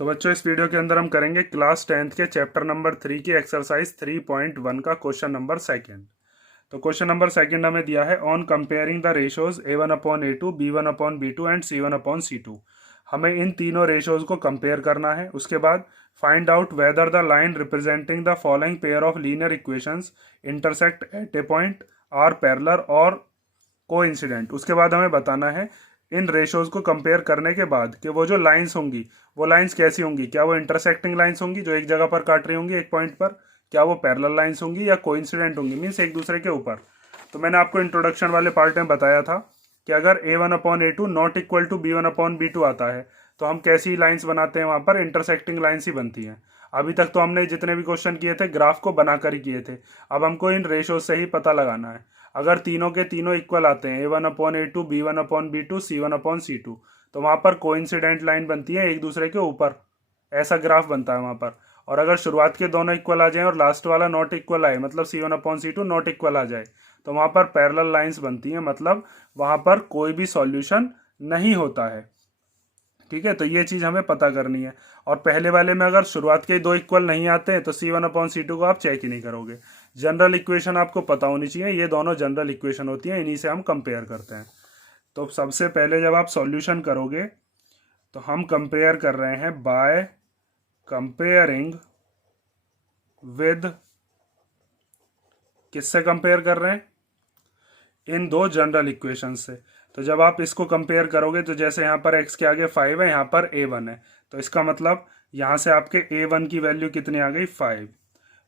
तो बच्चों इस वीडियो के अंदर हम करेंगे क्लास 10th के चैप्टर नंबर 3 की एक्सरसाइज 3.1 का क्वेश्चन नंबर सेकंड। तो क्वेश्चन नंबर सेकंड हमें दिया है on comparing the ratios A1/A2, B1/B2 and C1/C2। हमें इन तीनों रेशोज को कंपेयर करना है। उसके बाद find out whether the line representing the following pair of linear equations intersect at a point or parallel और कोइंसिडेंट। उसके बाद हमें बताना है इन रेशोज को कंपेयर करने के बाद कि वो जो लाइंस होंगी वो लाइंस कैसी होंगी, क्या वो इंटरसेक्टिंग लाइंस होंगी जो एक जगह पर काट रही होंगी एक पॉइंट पर, क्या वो पैरेलल लाइंस होंगी या कोइंसिडेंट होंगी, मीन्स एक दूसरे के ऊपर। तो मैंने आपको इंट्रोडक्शन वाले पार्ट में बताया था कि अगर A1/A2 not equal to B1/B2 आता है तो हम कैसी लाइंस बनाते हैं, वहां पर इंटरसेक्टिंग लाइंस ही बनती हैं। अभी तक तो हमने जितने भी क्वेश्चन किए थे ग्राफ को बनाकर ही किए थे, अब हमको इन रेशोज से ही पता लगाना है। अगर तीनों के तीनों इक्वल आते हैं A1/A2, B1/B2, C1/C2, तो वहां पर कोइंसिडेंट लाइन बनती है एक दूसरे के ऊपर, ऐसा ग्राफ बनता है वहां पर। और अगर शुरुआत के दोनों इक्वल आ जाए और लास्ट वाला नॉट इक्वल आए, मतलब C1/C2 नॉट इक्वल आ जाए, तो वहां पर पैरेलल लाइंस बनती हैं, मतलब वहां पर कोई भी सॉल्यूशन नहीं होता है। ठीक है, तो ये चीज हमें पता करनी है। और पहले वाले में अगर शुरुआत के दो इक्वल नहीं आते हैं तो C1/C2 को आप चेक ही नहीं करोगे। जनरल इक्वेशन आपको पता होनी चाहिए, ये दोनों जनरल इक्वेशन होती हैं, इन्हीं से हम कंपेयर करते हैं। तो सबसे पहले जब आप सॉल्यूशन करोगे तो हम कंपेयर कर रहे हैं बाय कंपेयरिंग विद, किससे कंपेयर कर रहे हैं, इन दो जनरल इक्वेशन से। तो जब आप इसको कंपेयर करोगे तो जैसे यहाँ पर x के आगे 5 है, यहाँ पर A1 है, तो इसका मतलब यहाँ से आपके A1 की वैल्यू कितनी आ गई 5,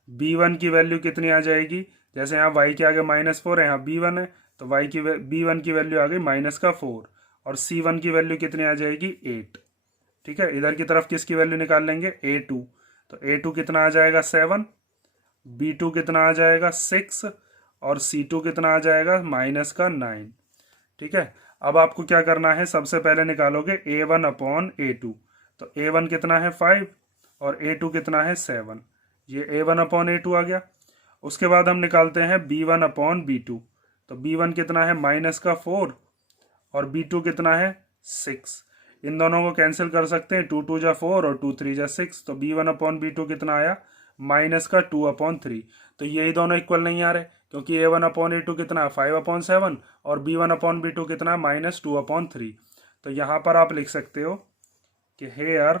B1 की वैल्यू कितनी आ जाएगी, जैसे यहाँ y के आगे -4 है, यहाँ B1 है, तो B1 की वैल्यू आ गई -4, और C1 की वैल्यू कितनी आ जाएगी 8। ठीक है, इधर की तरफ किसकी वैल्यू निकाल लेंगे A2, तो A2 कितना आ जाएगा 7, B2 कितना आ जाएगा 6, और C2 कितना आ जाएगा -9। ठीक है, अब आपको क्या करना है, सबसे पहले निकालोगे A1/A2, तो A1 कितना है 5 और A2 कितना है 7, ये A1/A2 आ गया। उसके बाद हम निकालते हैं B1/B2, तो B1 कितना है -4 और B2 कितना है 6। इन दोनों को कैंसिल कर सकते हैं, 2 2 जा 4 और 2 3 जा 6, तो B1/B2 कितना आया -2/3। तो यही दोनों इक्वल नहीं आ रहे क्योंकि A1/A2 कितना 5/7 और B1/B2 कितना -2/3। तो यहां पर आप लिख सकते हो कि here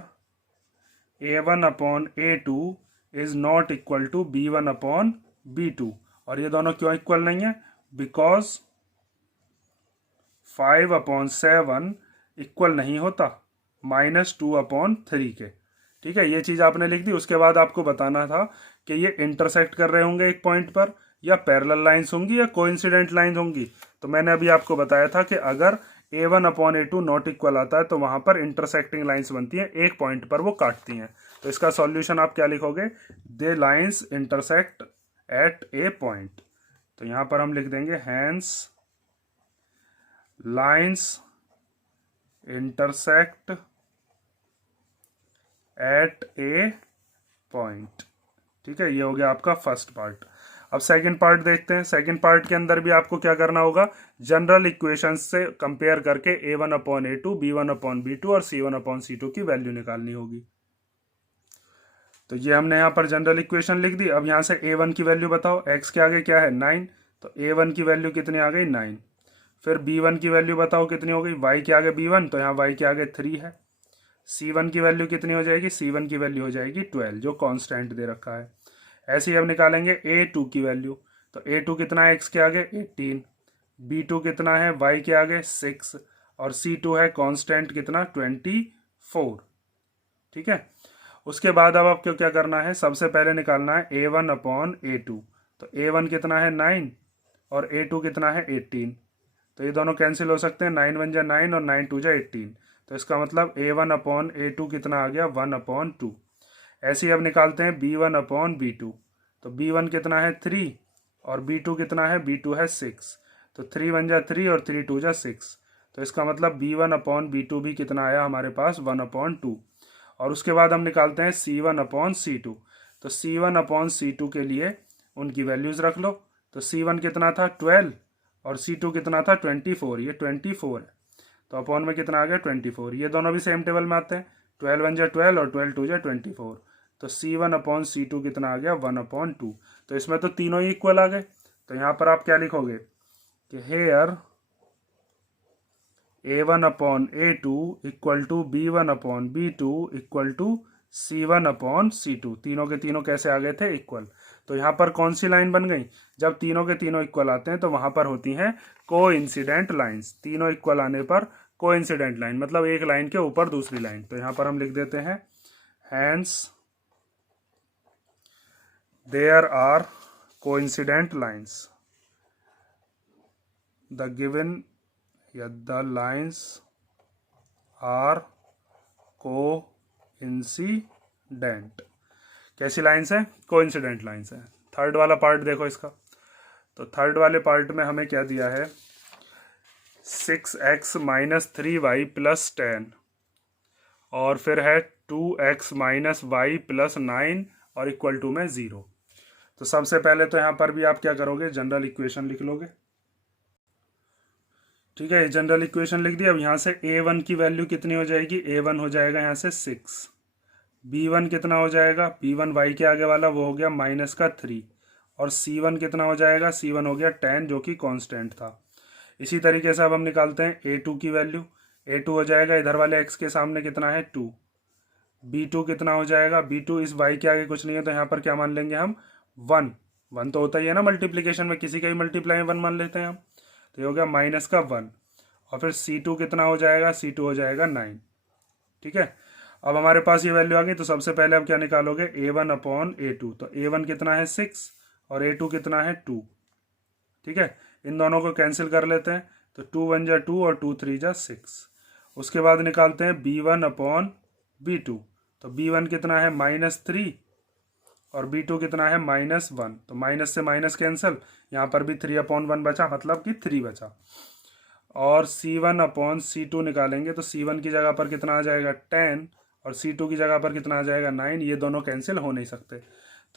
A1/A2 is not equal to B1/B2। और ये दोनों क्यों इक्वल नहीं है, बिकॉज 5/7 इक्वल नहीं होता -2/3 के। ठीक है, ये चीज आपने लिख दी। उसके बाद आपको बताना था कि ये इंटरसेक्ट कर रहे होंगे एक पॉइंट पर, या पैरेलल लाइंस होंगी या कोइंसिडेंट लाइंस होंगी। तो मैंने अभी आपको बताया था कि अगर A1/A2 नॉट इक्वल आता है तो वहां पर इंटरसेक्टिंग लाइंस बनती हैं, एक पॉइंट पर वो काटती हैं। तो इसका सॉल्यूशन आप क्या लिखोगे, the lines intersect at a point. तो यहां पर हम लिख देंगे hence lines intersect at a point. ठीक है, ये हो गया आपका फर्स्ट पार्ट। अब सेकंड पार्ट देखते हैं। सेकंड पार्ट के अंदर भी आपको क्या करना होगा, जनरल इक्वेशंस से कंपेयर करके A1/A2, B1/B2 और C1/C2 की वैल्यू निकालनी होगी। तो ये हमने यहाँ पर जनरल इक्वेशन लिख दी। अब यहाँ से A1 की वैल्यू बताओ, x के आगे क्या है 9, तो A1 की वैल्यू कितनी आ गई 9। फिर B1 की वैल्यू बताओ कितनी हो गई, y के आगे B1, तो यहाँ y के आगे 3 है। C1 की वैल्यू कितनी हो जाएगी, C1 की वैल्यू हो जाएगी 12, जो कांस्टेंट दे रखा है। ऐसे ही अब निकालेंगे A2 की वैल्यू, तो A2 कितना है x के आगे 18, B2 कितना है y के आगे 6, और C2 है कांस्टेंट कितना 24। ठीक है, उसके बाद अब आपको क्या करना है, सबसे पहले निकालना है A1/A2, तो A1 कितना है 9 और A2 कितना है 18। तो ये दोनों कैंसिल हो सकते हैं, 9 1 जा 9 और 9 2 जा 18। तो इसका मतलब A1/A2 कितना आ गया 1/2। ऐसे ही अब निकालते हैं B1/B2, तो B1 कितना है 3 और B2 कितना है, B2 है 6। तो 3 1 जा 3 और 3 2 जा 6। तो इसका मतलब B1/B2 भी कितना आया हमारे पास 1/2। और उसके बाद हम निकालते हैं C1/C2, तो C1/C2 के लिए उनकी वैल्यूज रख लो। तो C1 कितना था 12 और C2 कितना था 24, ये 24 है, तो अपॉन में कितना आ गया 24। ये दोनों भी सेम टेबल में आते हैं, 12 1 जा 12 और 12 2 जा 24। तो C1/C2 कितना आ गया 1/2। तो इसमें तो तीनों ही इक्वल आ गए। तो यहाँ पर आप क्या लिखोगे कि here A1/A2 equal to B1/B2 equal to C1/C2। तीनों के तीनों कैसे आ गए थे इक्वल। तो यहाँ पर कौन सी लाइन बन गई, जब तीनों के तीनों इक्वल आते हैं तो वहां पर होती हैं कोइंसिडेंट लाइंस। तीनों इक्वल आने पर कोइंसिडेंट लाइन मतलब एक लाइन के ऊपर दूसरी लाइन। तो यहाँ पर हम लिख देते हैं hence there are coincident lines. The given या द लाइन्स आर कोइंसिडेंट। कैसी लाइन्स है, कोइंसिडेंट लाइन्स है। थर्ड वाला पार्ट देखो इसका। तो थर्ड वाले पार्ट में हमें क्या दिया है 6x - 3y + 10 और फिर है 2x - y + 9 और इक्वल टू में 0। तो सबसे पहले तो यहाँ पर भी आप क्या करोगे जनरल इक्वेशन लिख लोगे। ठीक है, जनरल इक्वेशन लिख दी। अब यहाँ से a1 की वैल्यू कितनी हो जाएगी, a1 हो जाएगा यहाँ से 6। b1 कितना हो जाएगा, b1 y के आगे वाला वो हो गया -3 और c1 कितना हो जाएगा, c1 हो गया 10 जो कि कांस्टेंट था। इसी तरीके से अब हम निकालते हैं a2 की वैल्यू। a2 हो जाएगा इधर वाले x के सामने कितना है 2। b2 कितना हो जाएगा, b2 इस y के आगे कुछ नहीं है तो यहाँ पर क्या मान लेंगे हम 1। 1 तो होता ही है ना मल्टीप्लीकेशन में, किसी का ही मल्टीप्लाई 1 मान लेते हैं हम। तो ये हो गया -1 और फिर c2 कितना हो जाएगा, c2 हो जाएगा 9। ठीक है, अब हमारे पास ये वैल्यू आ गई। तो सबसे पहले अब क्या निकालोगे a1/A2। तो a1 कितना है 6 और a2 कितना है 2। ठीक है, इन दोनों को कैंसिल कर लेते हैं। तो 2 1 जा 2 और 2 3 जा 6। उसके बाद निकालते हैं b1/B2। तो b1 कितना है -3 और b2 कितना है -1। तो माइनस से माइनस कैंसिल, यहाँ पर भी 3/1 बचा मतलब कि 3 बचा। और c1/C2 निकालेंगे तो c1 की जगह पर कितना आ जाएगा 10 और c2 की जगह पर कितना आ जाएगा 9। ये दोनों कैंसिल हो नहीं सकते।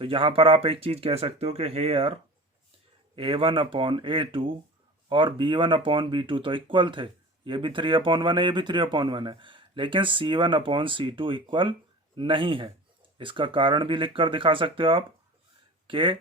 तो यहाँ पर आप एक चीज़ कह सकते हो कि हेयर a1/A2 और b1/B2 तो इक्वल थे। ये भी 3/1 है, ये भी 3/1 है, लेकिन c1/C2 इक्वल नहीं है। इसका कारण भी लिख कर दिखा सकते हो आप कि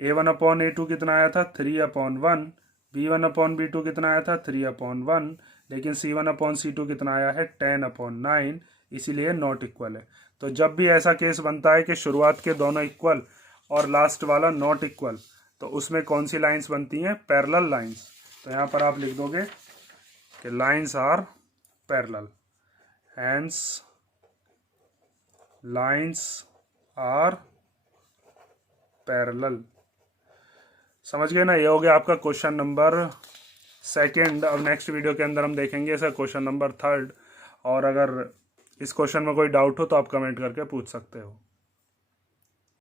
a1/A2 कितना आया था 3/1, b1/B2 कितना आया था 3/1, लेकिन c1/C2 कितना आया है 10/9, इसीलिए नॉट इक्वल है। तो जब भी ऐसा केस बनता है कि शुरुआत के दोनों इक्वल और लास्ट वाला नॉट इक्वल, तो उसमें कौन सी लाइंस बनती हैं, पैरेलल लाइंस। तो यहाँ पर आप लिख दोगे कि lines are parallel, hence lines are parallel. समझ गए ना, ये हो गया आपका क्वेश्चन नंबर 2। अब नेक्स्ट वीडियो के अंदर हम देखेंगे सर क्वेश्चन नंबर 3। और अगर इस क्वेश्चन में कोई डाउट हो तो आप कमेंट करके पूछ सकते हो।